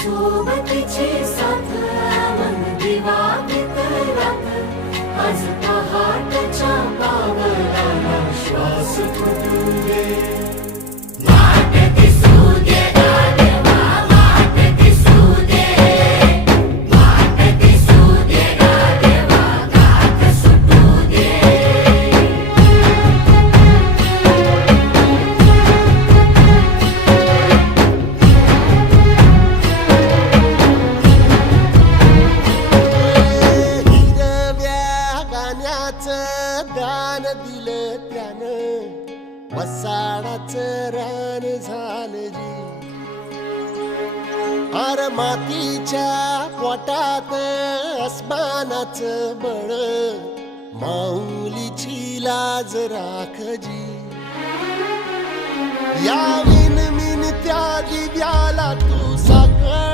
सोबतीची साथ मन दिवाळीत रात आज पहाटच्या पावलाला श्वास फुटू दे वाट दिसू दे गाढवा वाट दिसू दे वाट दिसू दे गाढवा गाठ सुटू दे दान दिलं त्यानं वसाडाचं रान झालं जी अर मातीच्या पोटात अस्मानाचं बळ माऊलीची लाज राखजी या विनमिन त्या दिव्याला तू